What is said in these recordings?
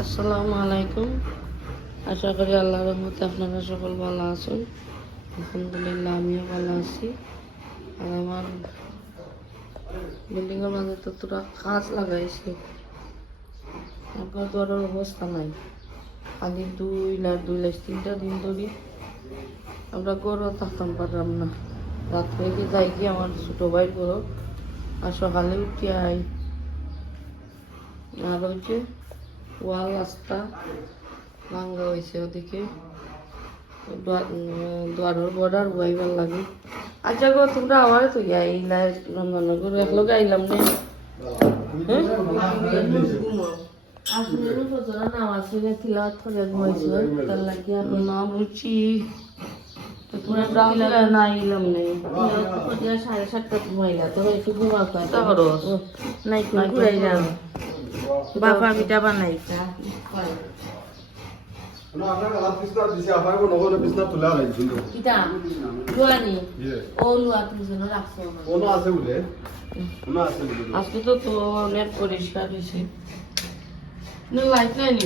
আসসালামু আলাইকুম। আশা করি আল্লাহর রহমতে আপনারা সকল ভালো আছেন। আলহামদুলিল্লাহ আমিও ভালো আছি। আর আমার বিল্ডিংয়ের মাঝে তো তোরা কাঁচ লাগাইছি, আমার দরের অবস্থা নাই। খালি দুই লাখ 3টা দিন ধরে আমরা গরু থাকতাম পারলাম না। রাত্রে কি যাই কি আমার ছোটো ভাইয়ের গরু, আর সকালে উঠে আই। আর হচ্ছে ওয়াল রাস্তা ভাঙ্গা হয়েছে, ওদিকে দুয়ারের বর্ডার বইবার লাগে। আচ্ছা গো, তোমরা আমারে তো আইলা রমজান করে একলো আইলাম নে। বাবা পিঠা বানাইছা আজকে তো তো অনেক পরিষ্কার হয়েছে। লাইট নাই নি,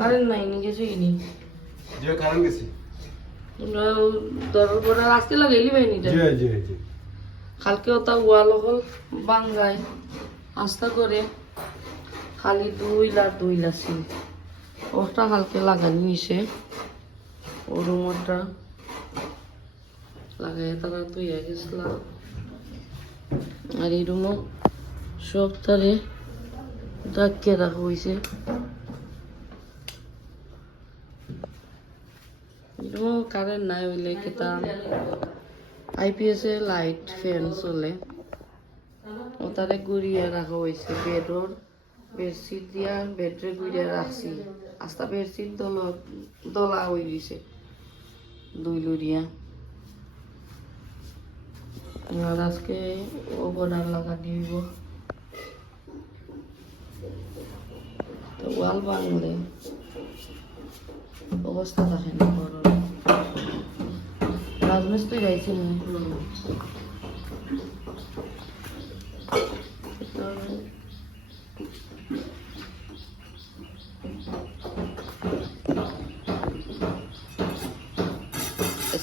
কারেন্ট নাই নি, গেছে কিনি তোমরা দরের পরে আজকে লাগাইলি ভাই নিটা। কালকে ওটা ওয়াল হল বাঙ্গাই আস্তা করে খালি 2 লাখ ওটা কালকে লাগানি নিছে। ও রুমটা লাগাই তারা তুই গেছিল। আর এই রুমও সব তারে ডাকিয়ে রাখা হয়েছে। কারেন্ট নাই হইলে কেতা IPS এ লাইট ফ্যান চলে, ও তারে ঘুরিয়ে রাখা হয়েছে। বেডশিট দিয়া বেডরে ঘুরিয়ে রাখছি। আস্তা বেডশিট দলা হয়ে গেছে 2 লুরিয়া। আর আজকে ও বর্ডার লাগা দিব তো ওয়াল বাংলে অবস্থা থাকে না। বড় রাজমিস্ত্রি যাইছি না,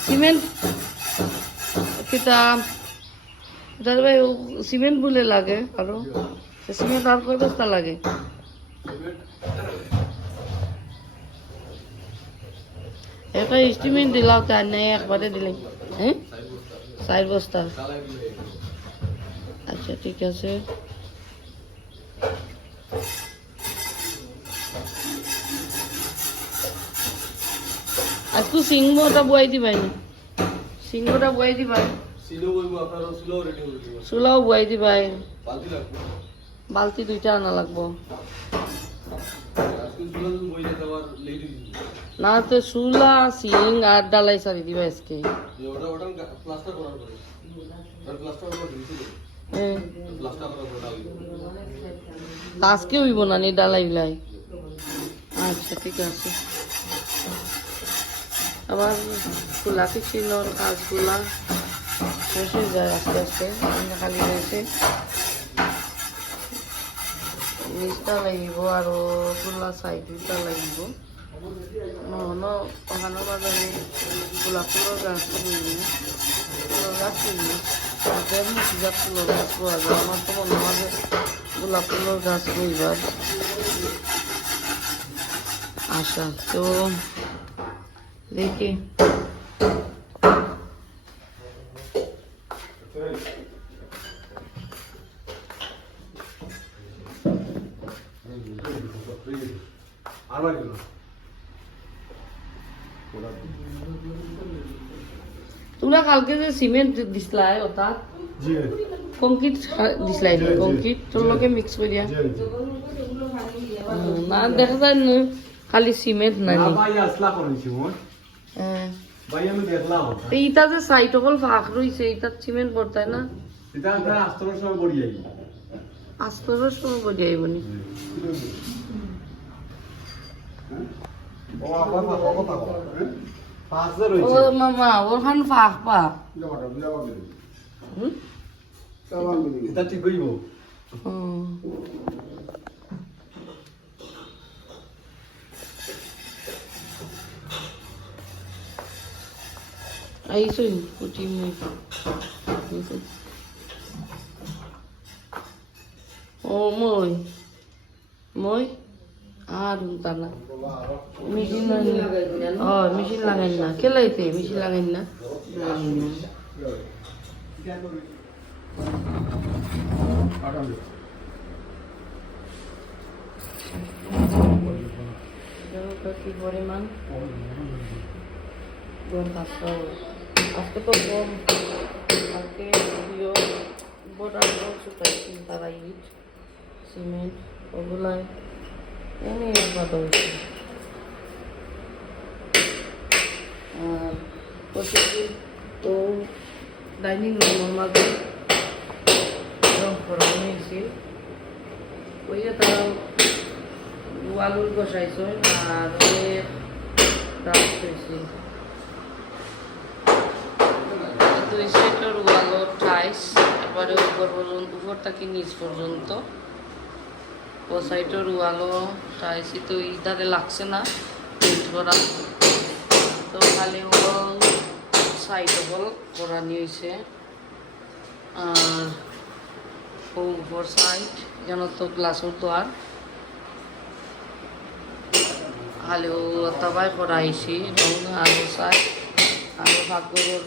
সিমেন্ট কিতা ভাই সিমেন্ট বলে লাগে। আরো সিমেন্ট আর কয় বস্তা লাগে? একটা এস্টিমেট দিলাও তার নেই, একবারে দিলে। হ্যাঁ 4 বস্তা। আচ্ছা ঠিক আছে। আজকে সিংহটা বয়াই দিবাই না, সিংহটা বয়াই দিবাই, চুলাও বয়াই দিবাই। বালতি 2টা আনা লাগবো না তো। চুলা সিং আর ডালাই সারি দিবা আজকে। আজকে হইব না নি ডালাই বিলাই। আচ্ছা ঠিক আছে। আবার খোলা কিচেনের কাজগুলা শেষ হয়ে যায় আস্তে আস্তে। খালি রয়েছে নিচটা লাগিব আর খোলা সাইড 2টা লাগিব। ওখানে বাজারে গোলাপ ফুলের গাছ কিনবি, ফুলের গাছ কিনবি। ফুলের গাছ পাওয়া যায়। আমার তো মনে হয় গোলাপ ফুলের গাছ কিনবার আশা। তো দেখি তোমরা কালকে যে সিমেন্ট দিসলাই ওটা কংক্রিট দিসলাই, কংক্রিট তোর লগে মিক্স করিয়া না দেখা যায় না, খালি সিমেন্ট নাই। ইটা যে সাইট অকল ফাঁক রয়েছে, ইটা সিমেন্ট ভরতায় না। আস্তরের সময় বলি আইব নি। ও মামা ওখান ফাঁক পা ঠিক হইব। আইসই কুটি মই ও মই মই আর তানা মেশিন মেশিন লাগাই না খেলাইতে মেশিন লাগাই না কি পরিমাণ আজকে তো কম আজকে বর্ডার শুকাইছি তারা ইট সিমেন্ট ওগুলাই এনে বাদা হয়েছে আর প্রতিদিন তো ডাইনিং রুমের মাঝে রং করা হয়েছিল ওই যে তারা ওয়ালুল বসাইছে আর রাত হয়েছিল দুই সাইডের ওয়ালর টাইস এবারে উপর পর্যন্ত উপর থেকে নিচ পর্যন্ত ও সাইডের ওয়ালও টাইসই তো ইধারে লাগছে না পেন্ট করা তো খালি ওয়াল সাইড ওয়াল করা নিয়েছে আর ও উপর সাইড যেন তো গ্লাসের দোয়ার খালি ও তবাই করা আইসি রং আলো সাইড আলো ভাগ্যর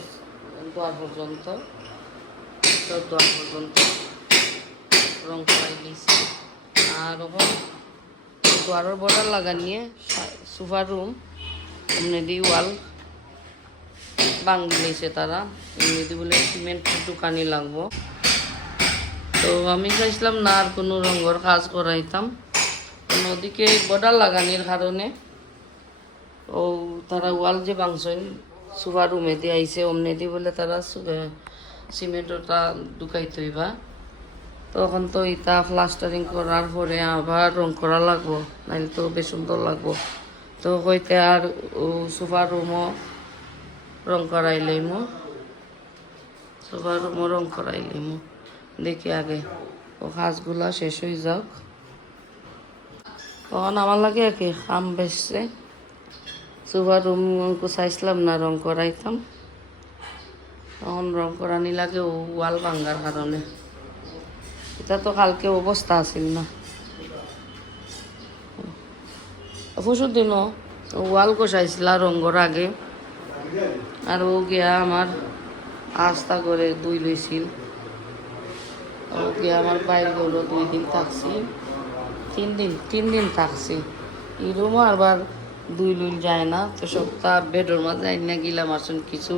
দোয়ার পর্যন্ত দোয়ার পর্যন্ত রং করাই দিয়েছি আর ওখান দোয়ারের বর্ডার লাগানিয়ে সোফা রুম এমনি ওয়াল বাঙ্গি দিয়েছে তারা এমনি বলে সিমেন্ট টুকানি লাগবো তো আমি চাইছিলাম না আর কোনো রঙের কাজ করাইতাম ওদিকে বর্ডার লাগানির কারণে ও তারা ওয়াল যে বাংছেন সোফা রুমে দিয়ে আইসে অমনে দি বলে তারা সিমেন্টটা ঢুকাইতে হইবা তখন তো ইটা প্লাস্টারিং করার পরে আবার রং করা লাগবো নাইলে তো বেশ সুন্দর লাগবো তো হইতে আর সোফা রুমও রং করাইলাইমো সোফা রুমও রং করাইলাইমো দেখি আগে ও কাজগুলা শেষ হয়ে যাক তখন আমার লাগে একে কাম বেসছে সোফা রুম চাইছিলাম না রং করাইতাম তখন রং করানি লাগে ও ওয়াল ভাঙ্গার কারণে এটা তো কালকে অবস্থা আছিল না পরশুর দিনও ওয়াল কষাইছিল রঙর আগে আর ও গিয়া আমার আস্তা করে দুই লইছিল ও গিয়া আমার বাইরে গেল 2 দিন থাকছি 3 দিন থাকছি এই রুমও আবার 2 লইল যায় না তো সপ্তাহ বেডর মাঝে যাই না গিলাম আসুন কিছু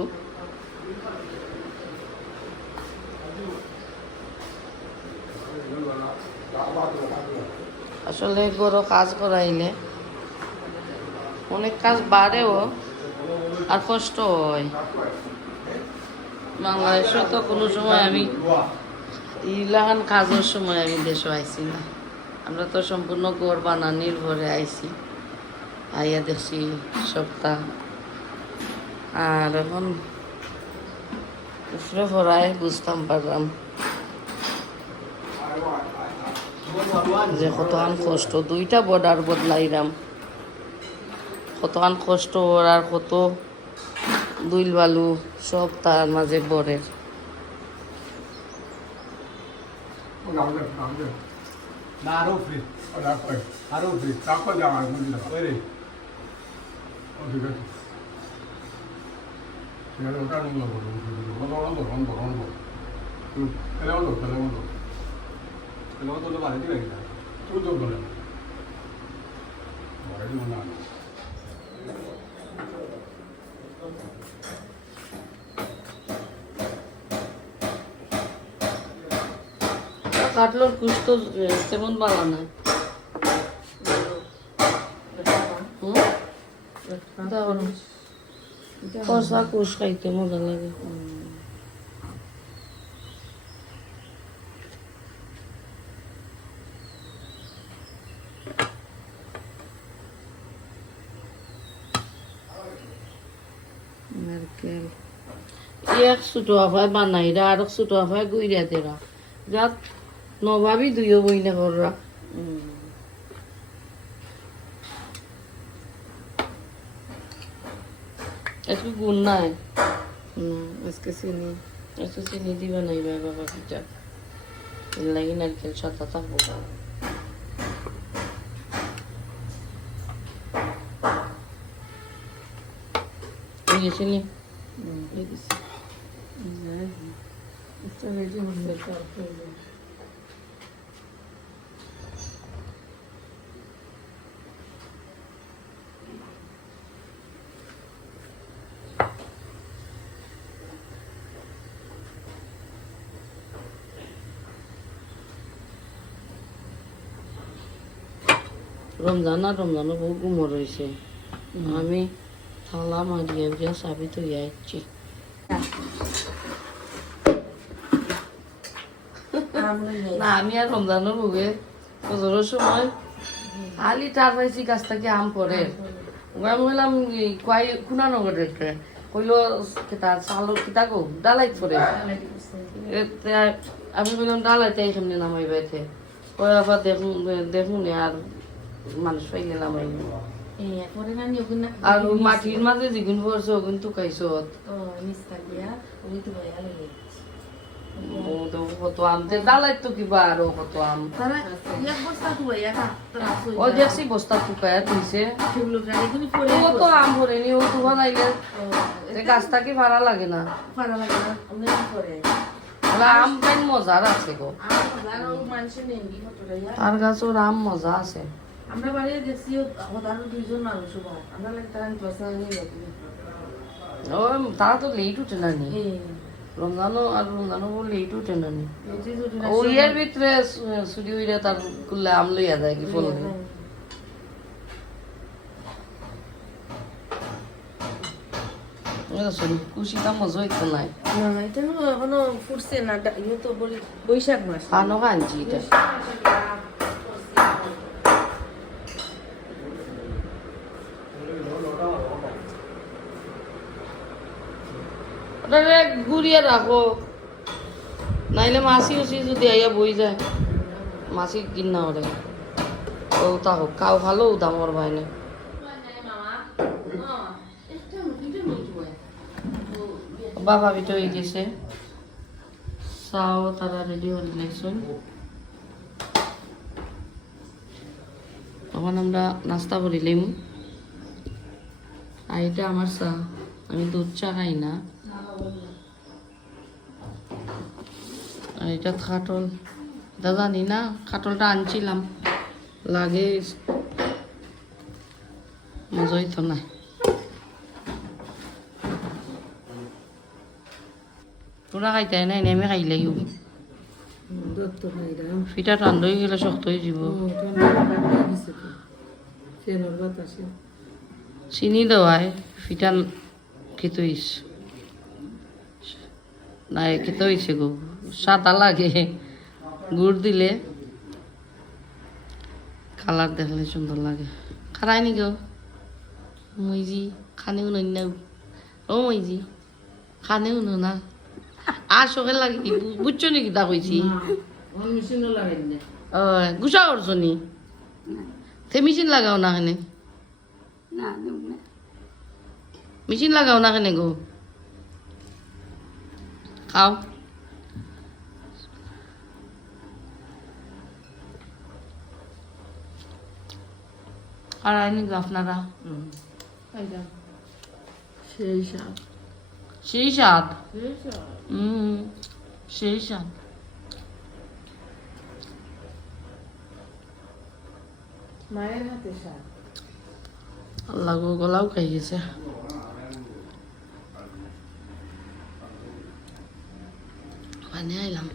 আসলে বড় কাজ করাইলে অনেক কাজ বাড়েও আর কষ্ট হয় বাংলাদেশে তো কোনো সময় আমি ইলাহান কাজের সময় আমি দেশে আইছি না আমরা তো সম্পূর্ণ ঘর বানানির ঘরে আইছি আইয়া দেখছি সপ্তাহ আর এখন উপরে ভরায় বুঝতাম পারলাম যে কতখান কষ্ট 2টা বর্ডার বদলাইলাম কতখান কষ্ট ওর আর কত দুইল বালু সব তার মাঝে বরের আরো ফ্রি আরো ফ্রি তারপর যাওয়ার মন্দির ওই রে ও ঠিক আছে সেখানে ওটা নিয়ে বলো তো বাড়ি দিবে কিনা তুই তো বলে বাড়ি মনে হয় কাটলোর কুশ তো তেমন ভালো না কষা কুশ খাইতে মজা লাগে নারকেল এক ছোটো আফায় বানাইরা আর ছোটো আফায় গুইরা দেরা যাত নভাবি দুইও বইনা কররা একটু গুণ নাই আজকে চিনি দিবা নাই ভাই বাবা পিঠা এর লাগি নারকেল সাদা থাকবো চিনি রমজানও বহু গুমর রয়েছে আমি থালা মারিয়ে গিয়ে চাবি তো যাচ্ছি না আমি আর রমজানের বুকে পুজোর সময় আলি টার পাইছি গাছ থেকে আম পরে আমি বললাম কয় খুনা নগরের কইলো কিতা চালো কিতা গো ডালাইত পরে আমি বললাম ডালাইতে এইখানে নামাইবাইতে কয় আবার দেখুন আর মানুষ পাইলে নামাই আর মাটির মাঝে যেগুন পড়ছে ওগুন টুকাইছ কত আম ডালাই তো কিবা আরো কত আম ও দেখছি বস্তা টুকায় তুইছে কত আম ভরেনি ও তুফান আইলে গাছটা কি ভাড়া লাগে না আম পাইন মজার আছে গো আর গাছের আম মজা আছে আমরা বাড়ি দেখছি আরো দুইজন মানুষ আমরা লাগে তারা ও তারা তো লেট উঠে না নি রমজানও লেট উঠে না নি ও ইয়ের ভিতরে ছুটি হইলে তার করলে আম লইয়া যায় কি ফল কুশিটা মজা হইতো নাই এটা এখনো ফুটছে না ইয়ে তো বলি বৈশাখ মাস খানো খানছি এটা ঘুরিয়ে রাখো নাইলে মাছি উচি যদি আইয়া বই যায় মাছি কিনা ওরে ও তা হোক কাউ ভালো দামর ভাইনে বাবা বিটো হয়ে গেছে চাও তারা রেডি হয়ে গেছেন তখন আমরা নাস্তা করিলাম আর এটা আমার চা আমি দুধ চা খাই না আর এটা খাটল এটা জানি না খাটলটা আনছিলাম লাগে মজাই তো নাই তোরা খাইতে নাই নেমে খাইলেও পিঠা ঠান্ডা হয়ে গেলে শক্ত হয়ে যাব চিনি দেওয়ায় পিঠা খেতে হয়েছে নাই খেতে হয়েছে গো সাদা লাগে গুড় দিলে কালার দেখলে সুন্দর লাগে খারাই নি গো মইজি খানেও নই না ও মইজি খানেও নো না আর চোখে লাগে বুঝছো নাকি তা কইছি গুছা করছো নি তে মেশিন লাগাও না কেনে মেশিন লাগাও না কেনে গো খাও আর আইনি আপনারা সেই সাপ সেই স্বাদ সেই স্বাদ মায়ের হাতে সাপ আল্লাহ গো গলাও খাই গেছে পানি আইলাম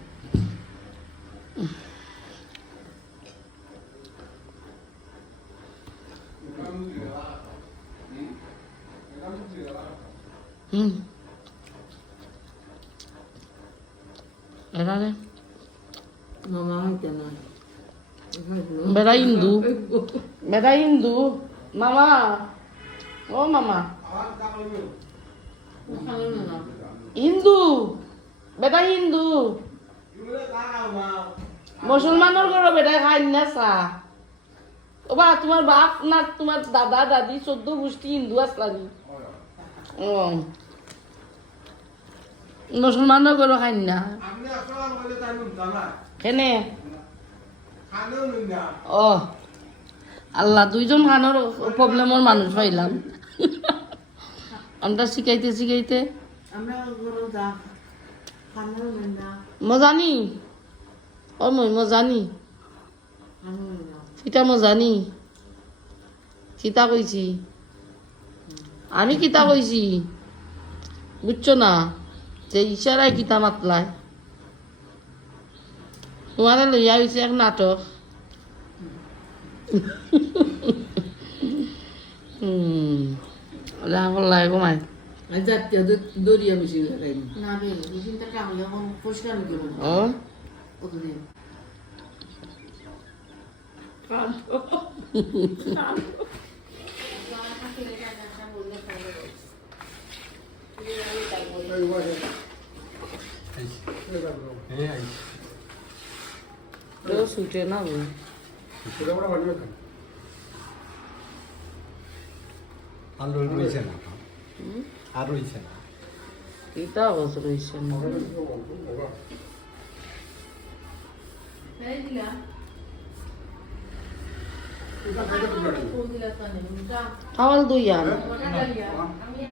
এরা রে মামা হইতে না বেড়া হিন্দু বেড়া হিন্দু মামা ও মামা হিন্দু বেটা হিন্দু মুসলমানের ঘরে বেটা খাই না চা ও বা তোমার বাপ না তোমার দাদা দাদি 14 গোষ্ঠী হিন্দু আসলানি ও মুসলমানও করো খাই না আপনি আসলে বলে তাই জানা কেনে খানেও নিন না ও আল্লাহ দুইজন খানোর প্রবলেমের মানুষ পাইলাম আমরা শিখাইতে শিখাইতে আমরা গরু যা খানো না মজানি ও মই মজানি খানো না কিতা মজানি কিতা কইছি আমি কিতা কইছি বুঝছো না যে ইশারায় কিতা মাতলায় তোমার লইয়া হয়েছে এক নাটক রাগলাই কমাই জাতীয় দরিয়া মেশিন লাগাই না বে মেশিনটা টাঙলে এখন পরিষ্কার হয়ে গেল ও কতদিন ছুটে না বল পুরো বড় বাড়ি খান আর রয়েছে না আর রয়েছে না কিতা অবস্থা রয়েছে না খাওয়াল দুই আন